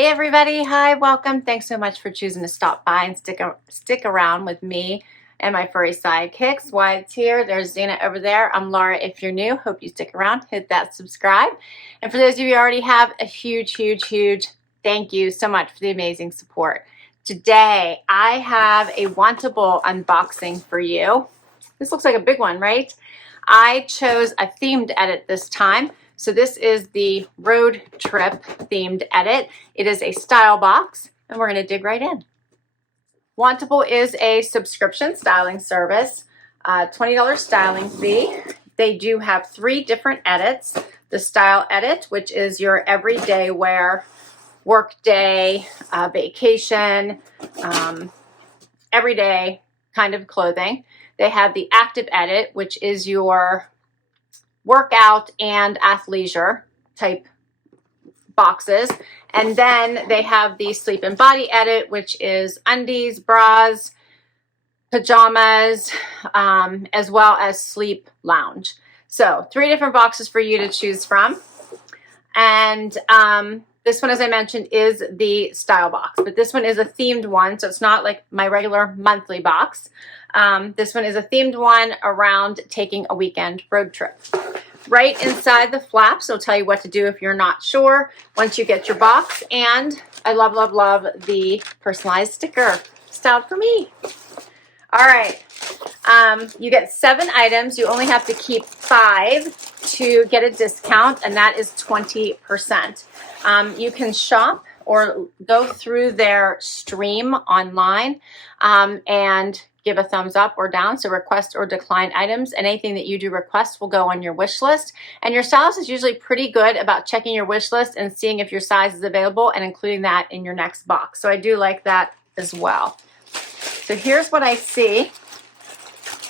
Hey everybody, hi, welcome. Thanks so much for choosing to stop by and stick around with me and my furry sidekicks. Wyatt's here, there's Zena over there. I'm Laura if you're new. Hope you stick around, hit that subscribe. And for those of you who already have, a huge thank you so much for the amazing support. Today, I have a Wantable unboxing for you. This looks like a big one, right? I chose a themed edit this time. So this is the road trip themed edit. It is a style box, and we're gonna dig right in. Wantable is a subscription styling service, $20 styling fee. They do have 3 different edits. The style edit, which is your everyday wear, work day, vacation, everyday kind of clothing. They have the active edit, which is your workout and athleisure type boxes. And then they have the sleep and body edit, which is undies, bras, pajamas, as well as sleep lounge. So 3 different boxes for you to choose from. And this one, as I mentioned, is the style box, but this one is a themed one. So it's not like my regular monthly box. This one is a themed one around taking a weekend road trip. Right inside the flaps, it'll tell you what to do if you're not sure once you get your box. And I love the personalized sticker styled for me. All right, you get 7 items. You only have to keep 5 to get a discount, and that is 20%. You can shop or go through their stream online and give a thumbs up or down, so request or decline items, and anything that you do request will go on your wish list. And your stylist is usually pretty good about checking your wish list and seeing if your size is available and including that in your next box. So I do like that as well. So here's what I see.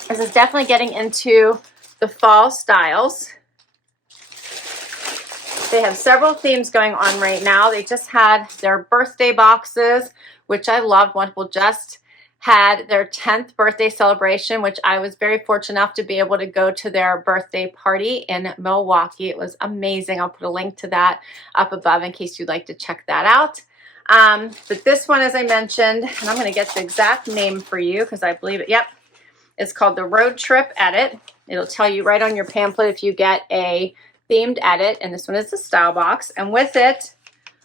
This is definitely getting into the fall styles. They have several themes going on right now. They just had their birthday boxes, which I loved. Wantable just had their 10th birthday celebration, which I was very fortunate enough to be able to go to their birthday party in Milwaukee. It was amazing. I'll put a link to that up above in case you'd like to check that out. But this one, as I mentioned, and I'm going to get the exact name for you because I believe it, yep, it's called the Road Trip Edit. It'll tell you right on your pamphlet if you get a themed edit, and this one is the style box. And with it,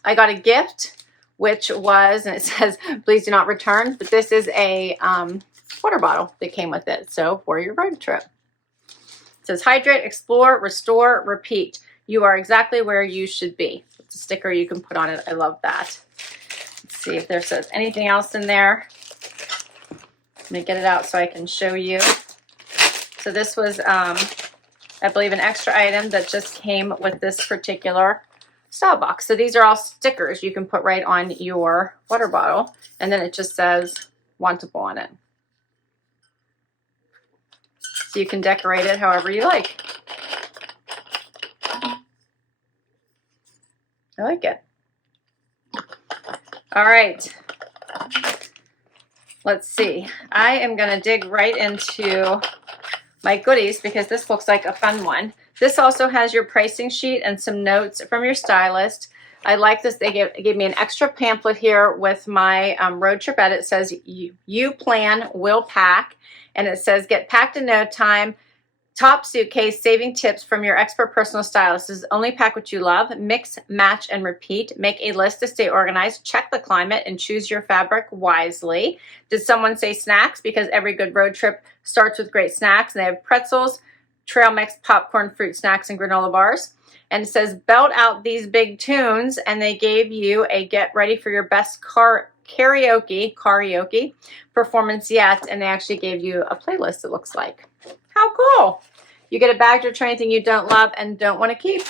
I got a gift, which was, and it says, please do not return, but this is a water bottle that came with it. So for your road trip. It says, hydrate, explore, restore, repeat. You are exactly where you should be. It's a sticker you can put on it. I love that. Let's see if there says anything else in there. Let me get it out so I can show you. So this was, I believe, an extra item that just came with this particular style box. So these are all stickers you can put right on your water bottle, and then it just says Wantable on it. So you can decorate it however you like. I like it. All right. Let's see. I am going to dig right into my goodies because this looks like a fun one. This also has your pricing sheet and some notes from your stylist. I like this. They gave me an extra pamphlet here with my road trip edit. It says, you plan, will pack. And it says, get packed in no time. Top suitcase, saving tips from your expert personal stylist. This is only pack what you love. Mix, match, and repeat. Make a list to stay organized. Check the climate and choose your fabric wisely. Did someone say snacks? Because every good road trip starts with great snacks. And they have pretzels, trail mix, popcorn, fruit snacks, and granola bars. And it says, belt out these big tunes. And they gave you a get ready for your best karaoke performance yet. And they actually gave you a playlist, it looks like. How cool. You get a bag to try anything you don't love and don't want to keep.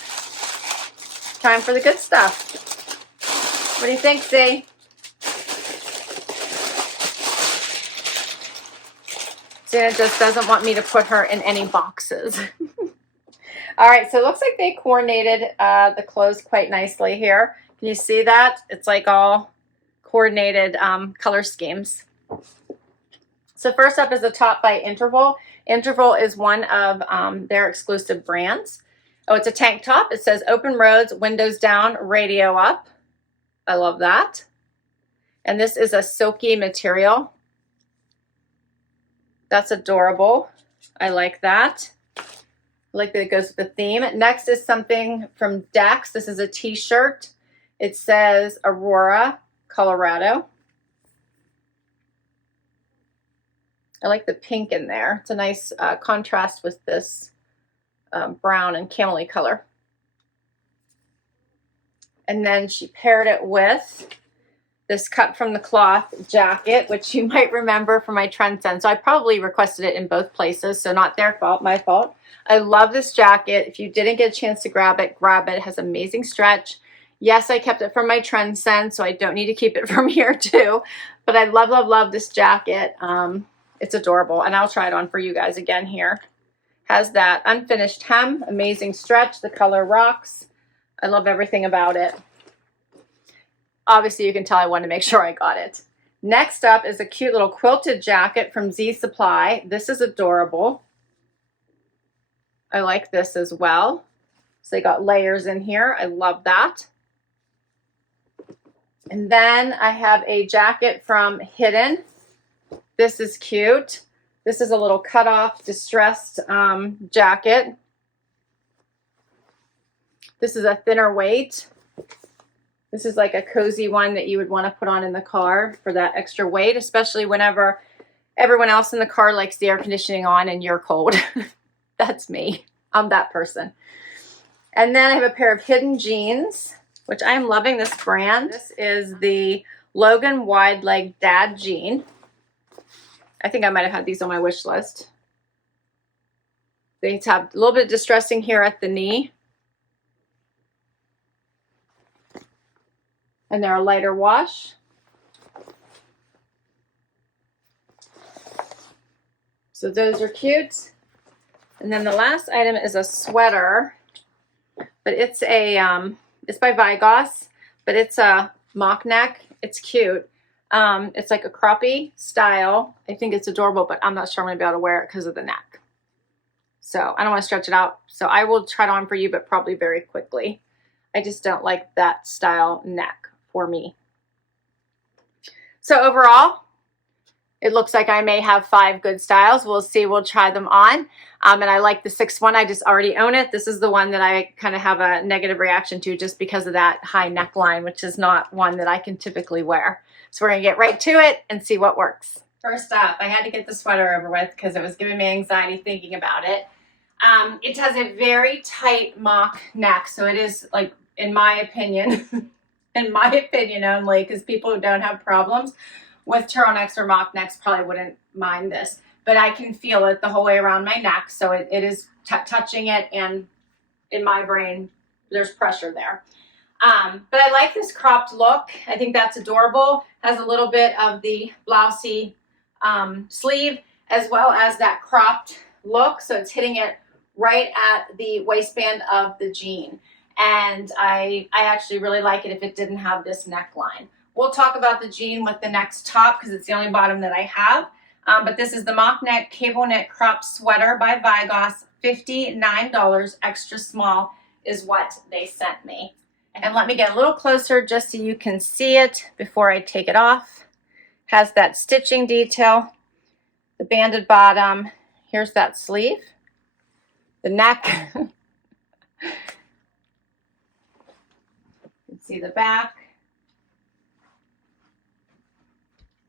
Time for the good stuff. What do you think, Z? Zena just doesn't want me to put her in any boxes. All right, so it looks like they coordinated the clothes quite nicely here. Can you see that? It's like all coordinated color schemes. So first up is the top by Interval. Interval is one of their exclusive brands. Oh, it's a tank top. It says open roads, windows down, radio up. I love that. And this is a silky material. That's adorable. I like that. I like that it goes with the theme. Next is something from DEX. This is a t-shirt. It says Aurora, Colorado. I like the pink in there. It's a nice contrast with this brown and camely color. And then she paired it with this cut from the Kloth jacket, which you might remember from my trend send. So I probably requested it in both places, so not their fault, my fault. I love this jacket. If you didn't get a chance to grab it, grab it. It has amazing stretch. Yes, I kept it from my trend send, so I don't need to keep it from here too. But I love, love, love this jacket. It's adorable, and I'll try it on for you guys again here. Has that unfinished hem, amazing stretch. The color rocks. I love everything about it. Obviously, you can tell I wanted to make sure I got it. Next up is a cute little quilted jacket from Z Supply. This is adorable. I like this as well. So they got layers in here. I love that. And then I have a jacket from Hidden. This is cute. This is a little cut-off distressed jacket. This is a thinner weight. This is like a cozy one that you would want to put on in the car for that extra weight, especially whenever everyone else in the car likes the air conditioning on and you're cold. That's me. I'm that person. And then I have a pair of Hidden jeans, which I'm loving this brand. This is the Logan wide leg dad jean. I think I might have had these on my wish list. They have a little bit of distressing here at the knee. And they're a lighter wash. So those are cute. And then the last item is a sweater, but it's a it's by Vigoss, but it's a mock neck. It's cute. It's like a croppy style. I think it's adorable, but I'm not sure I'm gonna be able to wear it because of the neck. So I don't want to stretch it out. So I will try it on for you, but probably very quickly. I just don't like that style neck for me. So overall, it looks like I may have 5 good styles. We'll see. We'll try them on. And I like the 6th one. I just already own it. This is the one that I kind of have a negative reaction to just because of that high neckline, which is not one that I can typically wear. So we're going to get right to it and see what works. First up, I had to get the sweater over with because it was giving me anxiety thinking about it. It has a very tight mock neck. So it is, like, in my opinion, in my opinion only, because people who don't have problems with turtlenecks or mock necks probably wouldn't mind this, but I can feel it the whole way around my neck. So it is touching it, and in my brain, there's pressure there. But I like this cropped look. I think that's adorable. Has a little bit of the blousey sleeve as well as that cropped look. So it's hitting it right at the waistband of the jean. And I actually really like it if it didn't have this neckline. We'll talk about the jean with the next top because it's the only bottom that I have. But this is the mock neck cable knit crop sweater by Vigoss. $59 extra small is what they sent me. And let me get a little closer just so you can see it before I take it off. Has that stitching detail, the banded bottom. Here's that sleeve, the neck. You can see the back.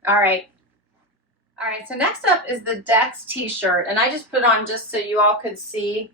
All right, so next up is the DEX t-shirt, and I just put it on just so you all could see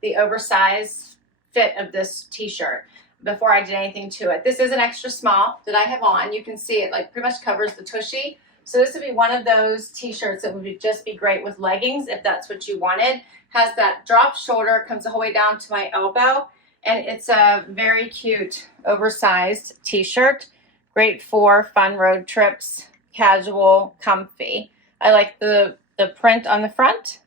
the oversized fit of this t-shirt before I did anything to it. This is an extra small that I have on. You can see it like pretty much covers the tushy. So this would be one of those t-shirts that would just be great with leggings if that's what you wanted. Has that drop shoulder, comes the whole way down to my elbow, and it's a very cute oversized t-shirt. Great for fun road trips. Casual, comfy. I like the print on the front.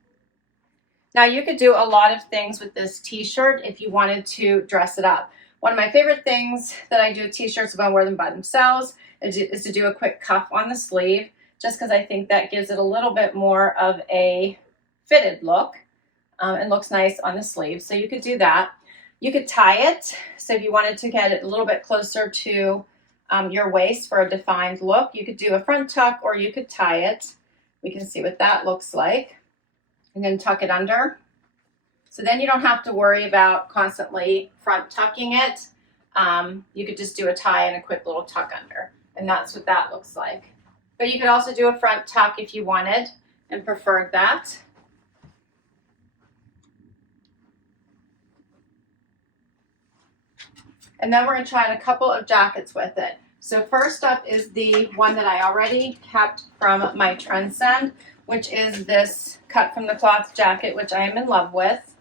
Now you could do a lot of things with this t-shirt if you wanted to dress it up. One of my favorite things that I do with t-shirts when I wear them by themselves is to do a quick cuff on the sleeve, just because I think that gives it a little bit more of a fitted look and looks nice on the sleeve. So you could do that. You could tie it. So if you wanted to get it a little bit closer to your waist for a defined look. You could do a front tuck or you could tie it. We can see what that looks like. And then tuck it under. So then you don't have to worry about constantly front tucking it. You could just do a tie and a quick little tuck under. And that's what that looks like. But you could also do a front tuck if you wanted and preferred that. And then we're going to try a couple of jackets with it. So first up is the one that I already kept from my trend send, which is this cut from the cloth jacket, which I am in love with.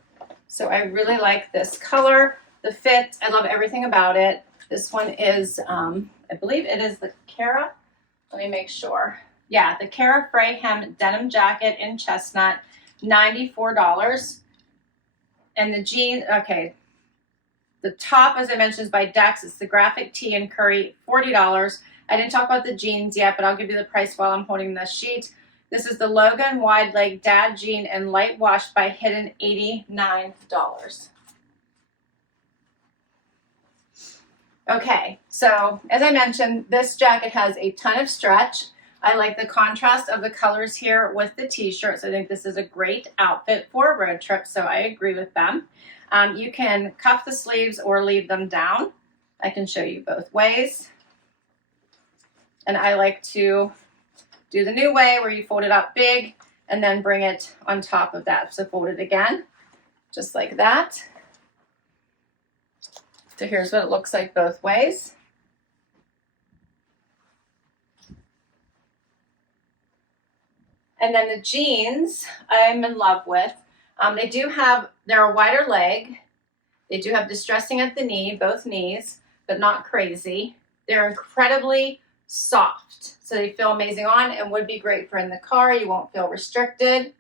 So I really like this color, the fit. I love everything about it. This one is, I believe it is the Cara. Let me make sure. Yeah, the Cara Fray hem denim jacket in chestnut, $94. And the jeans, okay. The top, as I mentioned, is by DEX. It's the graphic tee and curry, $40. I didn't talk about the jeans yet, but I'll give you the price while I'm holding this sheet. This is the Logan wide leg dad jean and light wash by Hidden, $89. Okay, so as I mentioned, this jacket has a ton of stretch. I like the contrast of the colors here with the t-shirts. I think this is a great outfit for a road trip, so I agree with them. You can cuff the sleeves or leave them down. I can show you both ways. And I like to do the new way where you fold it up big and then bring it on top of that. So fold it again, just like that. So here's what it looks like both ways. And then the jeans I'm in love with. They're a wider leg. They do have distressing at the knee, both knees, but not crazy. They're incredibly soft. So they feel amazing on and would be great for in the car. You won't feel restricted.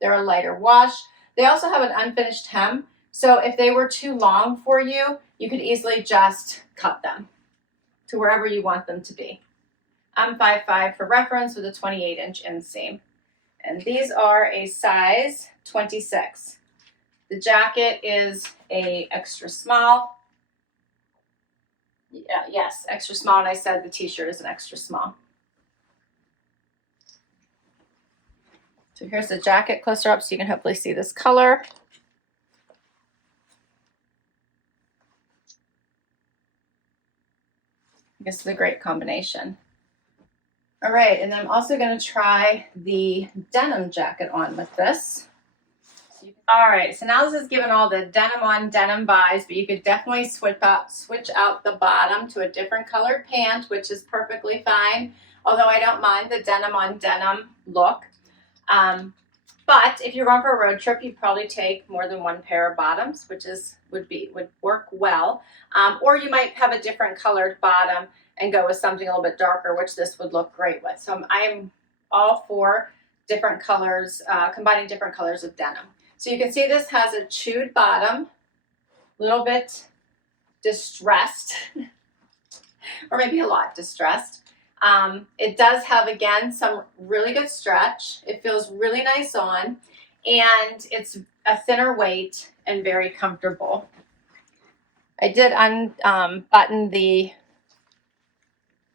They're a lighter wash. They also have an unfinished hem. So if they were too long for you, you could easily just cut them to wherever you want them to be. I'm 5'5" for reference with a 28-inch inseam. And these are a size 26. The jacket is a extra small. Yeah, yes, extra small. And I said the t-shirt is an extra small. So here's the jacket closer up so you can hopefully see this color. This is a great combination. All right, and then I'm also going to try the denim jacket on with this. All right, so now this is giving all the denim on denim vibes, but you could definitely switch out the bottom to a different colored pant, which is perfectly fine, although I don't mind the denim on denim look. But if you're going for a road trip, you'd probably take more than one pair of bottoms, which would work well. Or you might have a different colored bottom and go with something a little bit darker, which this would look great with. So I'm all for different colors, combining different colors of denim. So you can see this has a chewed bottom, a little bit distressed, or maybe a lot distressed. It does have, again, some really good stretch. It feels really nice on, and it's a thinner weight and very comfortable. I did unbutton the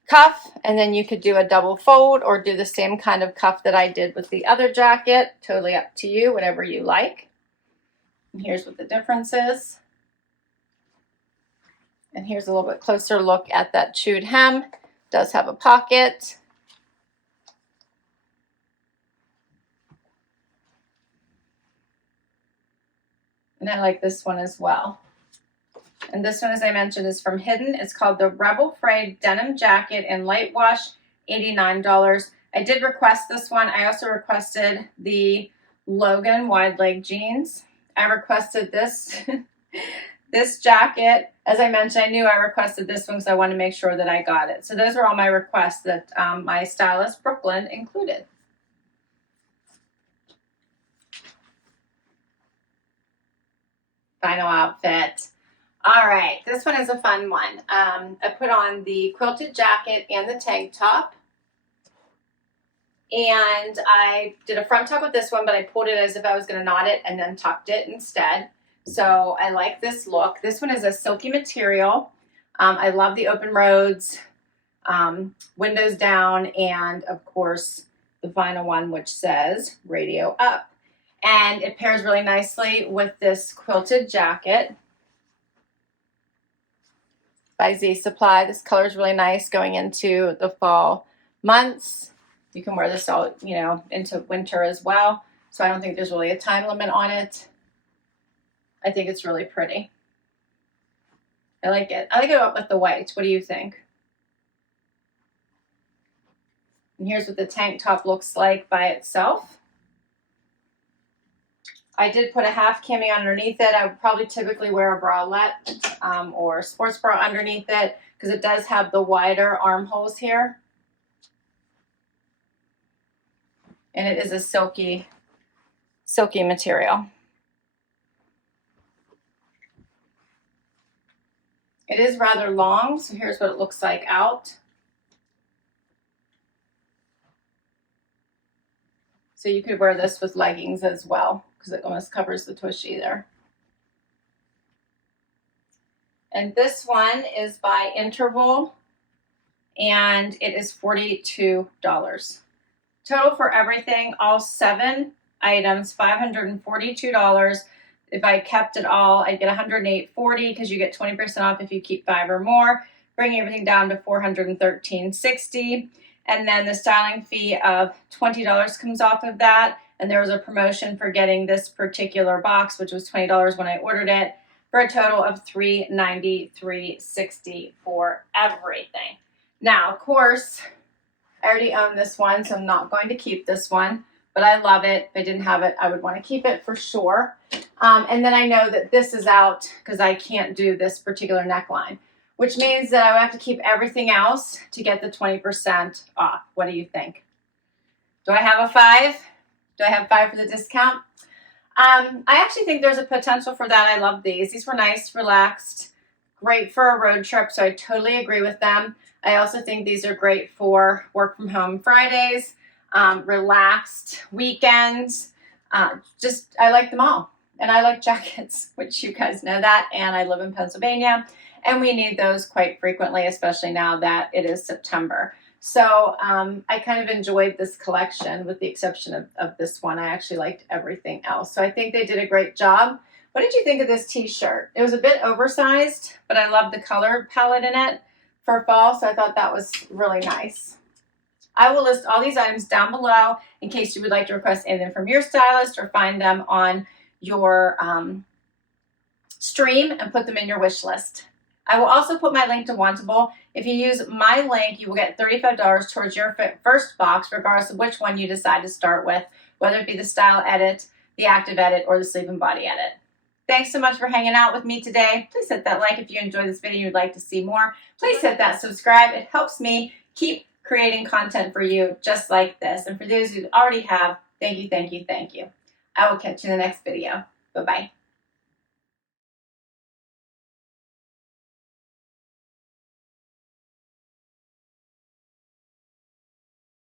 cuff, and then you could do a double fold or do the same kind of cuff that I did with the other jacket. Totally up to you, whatever you like. And here's what the difference is. And here's a little bit closer look at that chewed hem. It does have a pocket. And I like this one as well. And this one, as I mentioned, is from Hidden. It's called the Rebel Frayed Denim Jacket in Light Wash, $89. I did request this one. I also requested the Logan wide leg jeans. I requested this, this jacket. As I mentioned, I knew I requested this one because I wanted to make sure that I got it. So those are all my requests that my stylist, Brooklyn, included. Final outfit. All right, this one is a fun one. I put on the quilted jacket and the tank top. And I did a front tuck with this one, but I pulled it as if I was going to knot it and then tucked it instead. So I like this look. This one is a silky material. I love the open roads windows down, and of course the final one, which says radio up. And it pairs really nicely with this quilted jacket by Z Supply. This color is really nice going into the fall months. You can wear this all, you know, into winter as well. So I don't think there's really a time limit on it. I think it's really pretty. I like it. I like it with the white. What do you think? And here's what the tank top looks like by itself. I did put a half cami underneath it. I would probably typically wear a bralette or sports bra underneath it because it does have the wider armholes here. And it is a silky material. It is rather long, so here's what it looks like out. So you could wear this with leggings as well, because it almost covers the tushy there. And this one is by Interval, and it is $42. Total for everything, all 7 items, $542. If I kept it all, I'd get $108.40 because you get 20% off if you keep 5 or more, bringing everything down to $413.60. And then the styling fee of $20 comes off of that. And there was a promotion for getting this particular box, which was $20 when I ordered it, for a total of $393.60 for everything. Now, of course, I already own this one, so I'm not going to keep this one, but I love it. If I didn't have it, I would want to keep it for sure. And then I know that this is out because I can't do this particular neckline, which means that I would have to keep everything else to get the 20% off. What do you think? Do I have a 5? Do I have 5 for the discount? I actually think there's a potential for that. I love these. These were nice, relaxed, great for a road trip, so I totally agree with them. I also think these are great for work from home Fridays, relaxed weekends. I like them all. And I like jackets, which you guys know that, and I live in Pennsylvania, and we need those quite frequently, especially now that it is September. So I kind of enjoyed this collection with the exception of this one. I actually liked everything else. So I think they did a great job. What did you think of this t-shirt? It was a bit oversized, but I love the color palette in it for fall, so I thought that was really nice. I will list all these items down below in case you would like to request anything from your stylist or find them on your stream and put them in your wish list. I will also put my link to Wantable. If you use my link, you will get $35 towards your first box, regardless of which one you decide to start with, whether it be the style edit, the active edit, or the sleep and body edit. Thanks so much for hanging out with me today. Please hit that like if you enjoyed this video and you'd like to see more. Please hit that subscribe. It helps me keep creating content for you just like this. And for those who already have, thank you, thank you, thank you. I will catch you in the next video. Bye-bye.